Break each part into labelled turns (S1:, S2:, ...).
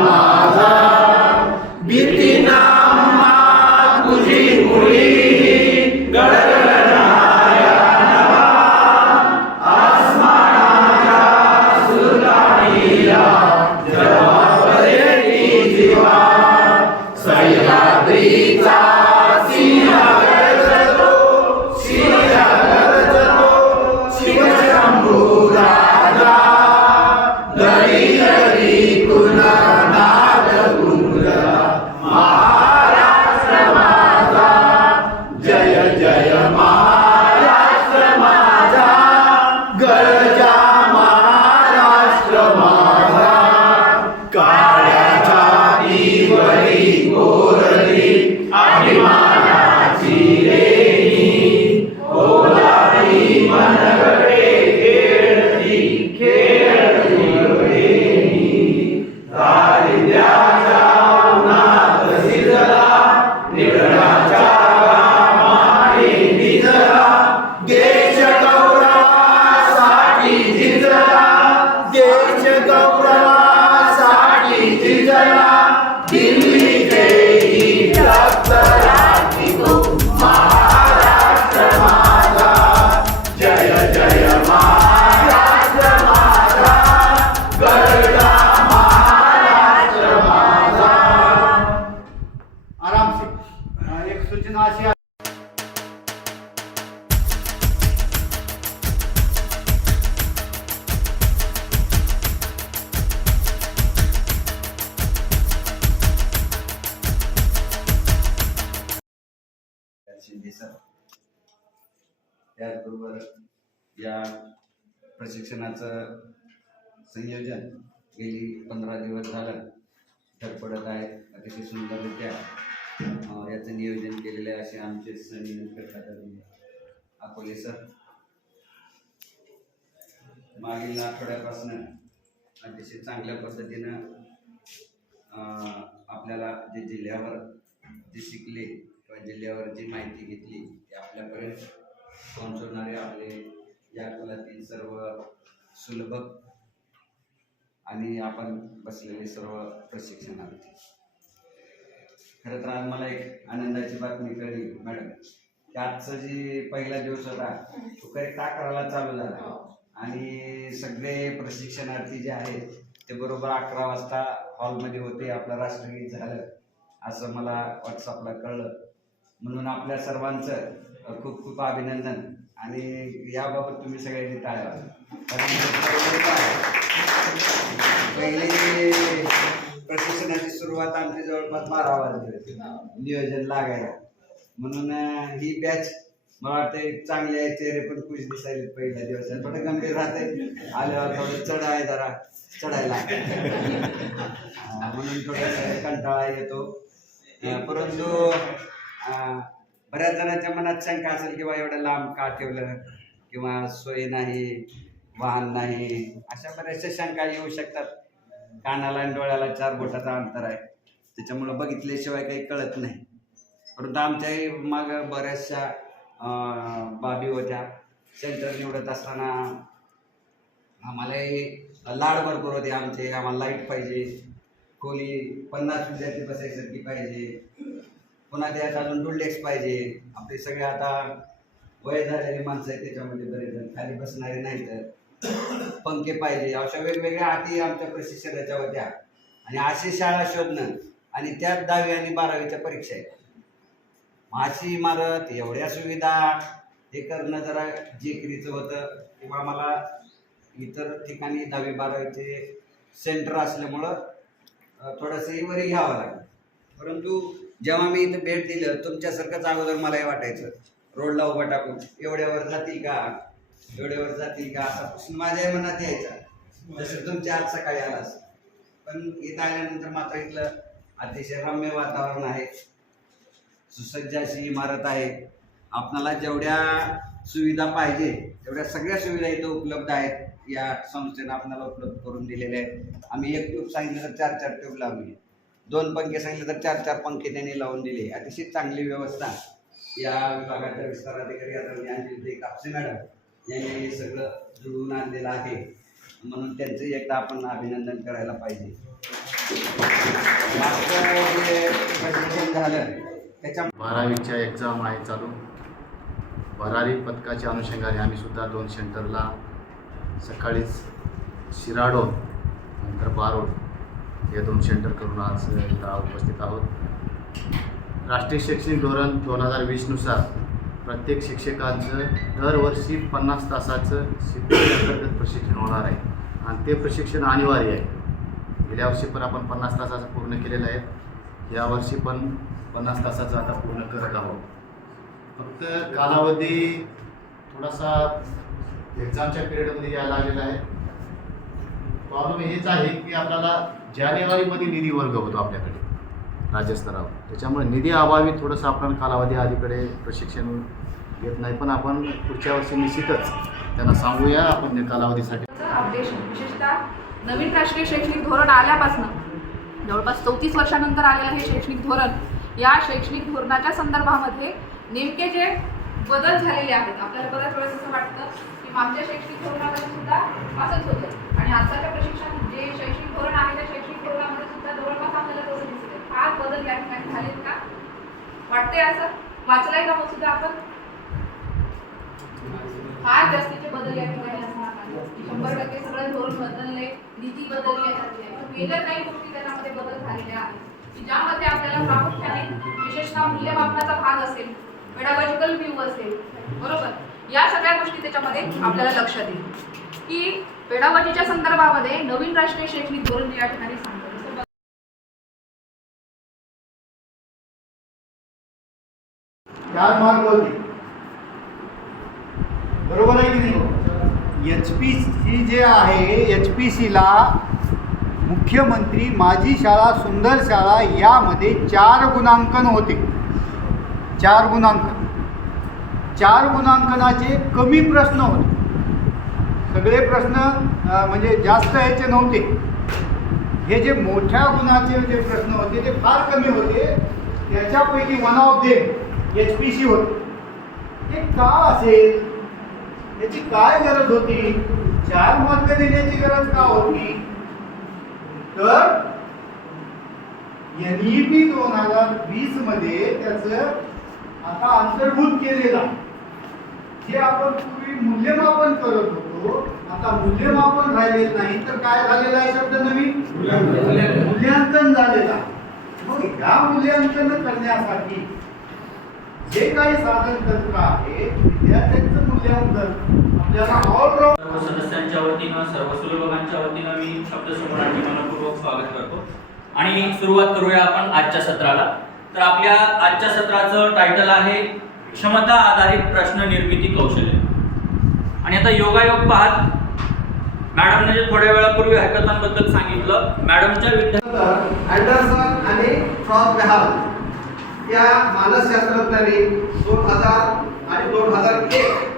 S1: மாதா
S2: शिंदे त्याचबरोबर या प्रशिक्षणाचं संयोजन गेली पंधरा दिवस झालं. धडपडत आहे अतिशय सुंदररित्या. याचं नियोजन केलेलं आहे असे आमचे सनियन करतात अकोले सर. मागील आठवड्यापासून अतिशय चांगल्या पद्धतीनं आपल्याला जे जिल्ह्यावर जे शिकले जिल्ह्यावर जी माहिती घेतली ती आपल्यापर्यंत पोहोचवणारे आपले या कुलातील सर्व सुलभक आणि आपण बसलेले सर्व प्रशिक्षणार्थी खरं तर आज मला एक आनंदाची बातमी कळली मॅडम. की आजचा जी पहिला दिवस होता तो करेक्ट अकराला चालू झाला. आणि सगळे प्रशिक्षणार्थी जे आहेत ते बरोबर अकरा वाजता हॉलमध्ये होते आपलं राष्ट्रगीत झालं असं मला व्हॉट्सअपला कळलं. म्हणून आपल्या सर्वांचं खूप खूप अभिनंदन. आणि याबाबत तुम्ही सगळ्यांनी टाळा पहिली प्रशिक्षणाची सुरुवात आमची जवळपास बारा वाजले नियोजन लागायला. म्हणून ही बॅच मला वाटतं चांगले आहे. चेहरे पण खुश दिसायले पहिल्या दिवसात. थोडं गंभीर राहते आल्यावर थोडं चढ आहे जरा. चढायला म्हणून थोडं कंटाळा येतो. परंतु बऱ्याच जणांच्या मनात शंका असेल किंवा एवढं लांब का ठेवलं? किंवा सोय नाही वाहन नाही अशा बऱ्याचशा शंका येऊ शकतात. कानाला आणि डोळ्याला चार बोटाचा अंतर आहे. त्याच्यामुळं बघितल्याशिवाय काही कळत नाही. परंतु आमच्याही मग बऱ्याचशा बाबी होत्या. सेंटर निवडत असताना आम्हालाही लाड भरपूर होते आमचे. आम्हाला लाइट पाहिजे. खोली पन्नास विद्यार्थी बसायसारखी पाहिजे. पुन्हा त्यात अजून डुल्डेक्स पाहिजे. आपले सगळे आता वय झालेले माणसं आहेत त्याच्यामध्ये बरेच जण. खाली बसणारे नाही तर पंखे पाहिजे. अशा वेगवेगळ्या अटी आमच्या प्रशिक्षणाच्या होत्या. आणि अशी शाळा शोधणं आणि त्यात दहावी आणि बारावीच्या परीक्षा आहेत. मग अशी इमारत एवढ्या सुविधा हे करणं जरा जेकरीचं होतं. किंवा मला इतर ठिकाणी दहावी बारावीचे सेंटर असल्यामुळं थोडंसं वरी घ्यावं लागलं. परंतु जेव्हा मी इथं भेट दिलं तुमच्यासारखंच अगोदर मला हे वाटायचं रोडला उभा टाकून एवढ्यावर जातील का? एवढ्यावर जातील का? असा प्रश्न माझ्याही मनात यायचा जसं तुमच्या आज सकाळी आलास. पण इथं आल्यानंतर मात्र इथलं अतिशय रम्य वातावरण आहे. सुसज्ज अशी इमारत आहे. आपणाला जेवढ्या सुविधा पाहिजे तेवढ्या सगळ्या सुविधा इथं उपलब्ध आहेत. या संस्थेनं आपल्याला उपलब्ध करून दिलेल्या आहेत. आम्ही एक ट्यूब सांगितलं तर चार चार ट्यूब लावली. दोन पंखे सांगितले तर चार चार पंखे त्यांनी लावून दिले. अतिशय चांगली व्यवस्था. या विभागाच्या विस्ताराधिकारी आदरणीय अंजली कापसे मॅडम यांनी हे सगळं जुळवून आणलेलं आहे. म्हणून त्यांचं एकदा आपण अभिनंदन करायला पाहिजे. झालं. त्याच्या
S3: बारावीच्या एक्झाम आहे चालू. भरारी पथकाच्या अनुषंगाने आम्ही सुद्धा दोन सेंटरला सकाळीच शिराडो नंतर बारोड या दोन सेंटर करून आज इथं उपस्थित आहोत. राष्ट्रीय शैक्षणिक धोरण दोन हजार वीसनुसार प्रत्येक शिक्षकांचं दरवर्षी पन्नास तासाचं शिक्षण अंतर्गत प्रशिक्षण होणार आहे. आणि ते प्रशिक्षण अनिवार्य आहे. गेल्या वर्षी पण आपण पन्नास तासाचं पूर्ण केलेलं आहे. यावर्षी पण पन्नास तासाचं आता पूर्ण करत आहोत. फक्त कालावधी थोडासा एक्झामच्या पिरियडमध्ये यायला आलेला आहे. प्रॉब्लेम हेच आहे की आपल्याला जानेवारीमध्ये निधी वर्ग होतो आपल्याकडे राज्यस्तरावर त्याच्यामुळे निधी अभावी थोडंसं आपण कालावधी अलीकडे प्रशिक्षण घेत नाही पण आपण पुढच्या वर्षी निश्चितच त्यांना सांगूया आपण कालावधीसाठी.
S4: अपडेशन विशेषतः नवीन राष्ट्रीय शैक्षणिक धोरण आल्यापासून जवळपास चौतीस वर्षानंतर आलेलं हे शैक्षणिक धोरण या शैक्षणिक धोरणाच्या संदर्भामध्ये नेमके जे बदल झालेले आहेत आपल्याला बऱ्याच वेळेस असं वाटतं की मागच्या शैक्षणिक धोरणामध्ये सुद्धा असंच होतं. आणि आताच्या प्रशिक्षण जे शैक्षणिक धोरण आहे त्या शैक्षणिक धोरणामध्ये सुद्धा जवळपास आपल्याला तसं दिसत आहे फार बदल या ठिकाणी झालेत का? वाटतंय असं? वाचलाय का मग सुद्धा आपण? फार जास्तीचे बदल या ठिकाणी असणार नाही. शंभर टक्के सगळं धोरण बदलले नीती बदलली आहे. पण वेगळ्या काही गोष्टी त्याच्यामध्ये बदल झालेल्या आहेत. की ज्यामध्ये आपल्याला प्रामुख्याने विशेषतः मूल्यमापनाचा भाग असेल पेडागॉजिकल व्ह्यू असेल बरोबर? या सगळ्या गोष्टी त्याच्यामध्ये आपल्याला लक्षात येईल की पेडागॉजीच्या संदर्भामध्ये नवीन राष्ट्रीय शैक्षणिक धोरण या ठिकाणी सांगतं
S1: चार मार्क होते. बरोबर आहे की नाही? एच पी सी जे आहे एच पी सीला मुख्यमंत्री माझी शाळा सुंदर शाळा यामध्ये चार गुणांकन होते. चार गुणांकन. चार गुणांकनाचे कमी प्रश्न होते. सगळे प्रश्न म्हणजे जास्त ह्याचे नव्हते. हे जे मोठ्या गुणाचे जे प्रश्न होते ते फार कमी होते. त्याच्यापैकी one of them H P C होते. ते का असेल? याची काय गरज होती? चार मार्क देण्याची गरज का होती? तर एन ई पी दोन हजार वीसमध्ये त्याचं आता अंतर्भूत केलेलं. जे आपण पूर्वी मूल्यमापन करत होतो आता मूल्यमापन राहिलेलं नाही तर काय झालेलं आहे शब्द नवीन मूल्यांकन. झालेलं मग या मूल्यांकन करण्यासाठी जे काही साधन तंत्र आहे विद्यार्थ्यांचं मूल्यांकन आपल्याला ऑलराऊंड
S5: सर्व सदस्यांच्या वतीनं सर्व सुलभकांच्या वतीनं मी शब्दसमूहाचे मनपूर्वक स्वागत करतो. आणि सुरुवात करूया आपण आजच्या सत्राला. तर आपल्या आजच्या सत्राचं टायटल आहे क्षमता आधारित प्रश्न निर्मिती कौशल्य. आणि आता योगायोग पाहत मॅडमने जे थोड्या वेळापूर्वी हॅकथॉनबद्दल सांगितलं मॅडमच्या विद्यार्थी
S6: अँडरसन आणि बेहाल या मानसशास्त्रज्ञांनी दोन हजार आणि दोन हजार एक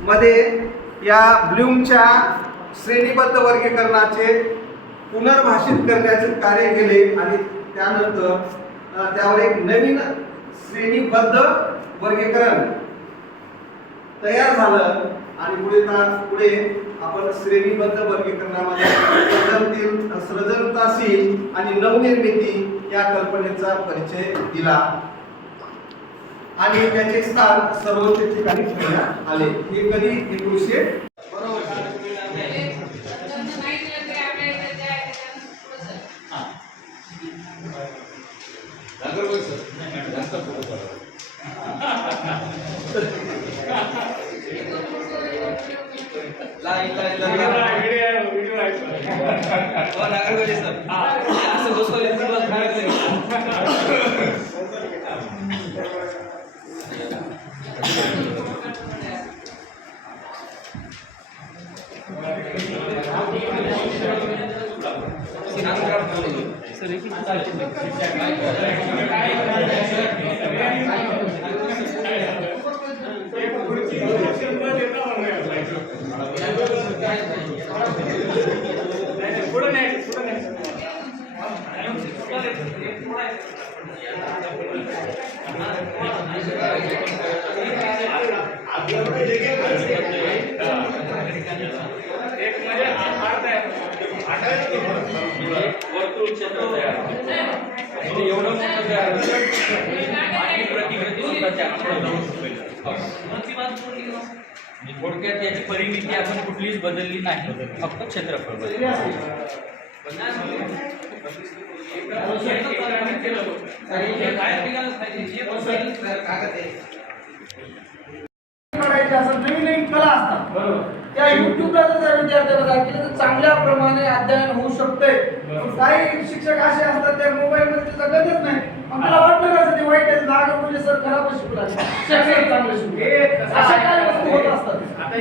S6: मध्ये या ब्लूमच्या श्रेणीबद्ध वर्गीकरणाचे पुनर्भाषित करण्याचे कार्य केले आणि त्यानंतर त्यावर एक नवीन श्रेणीबद्ध वर्गीकरण तयार झालं आणि पुढे पुढे आपण श्रेणीबद्ध वर्गीकरणामध्ये सृजनतील सृजनताशील आणि नवनिर्मिती या कल्पनेचा परिचय दिला. आणि त्याचे स्थान सर्वोच्च ठिकाणी ठेवण्यात आले. हे कधी एकोणीसशे నగరకు వచ్చేస్తారు
S5: वर्तुळ क्षेत्र तयार होते. म्हणजे एवढं मोठं तयार होतं. प्रतिकृती सुद्धा थोडक्यात याची परिमिती आपण कुठलीच बदलली नाही फक्त क्षेत्रफळ बदललं.
S7: असं नवीन नवीन कला असतात त्या युट्यूबला जर त्या विद्यार्थ्याला दाखवलं तर चांगल्या प्रमाणे अध्ययन होऊ शकते काही शिक्षक असे असतात त्या मोबाईल मध्ये जगतच नाही. त्याला वाटलं कसं ते वाईट आहे दहा म्हणजे सर खराब शिकला शिक्षक चांगलं शिकले अशा काही वस्तू होत असतात.
S8: आता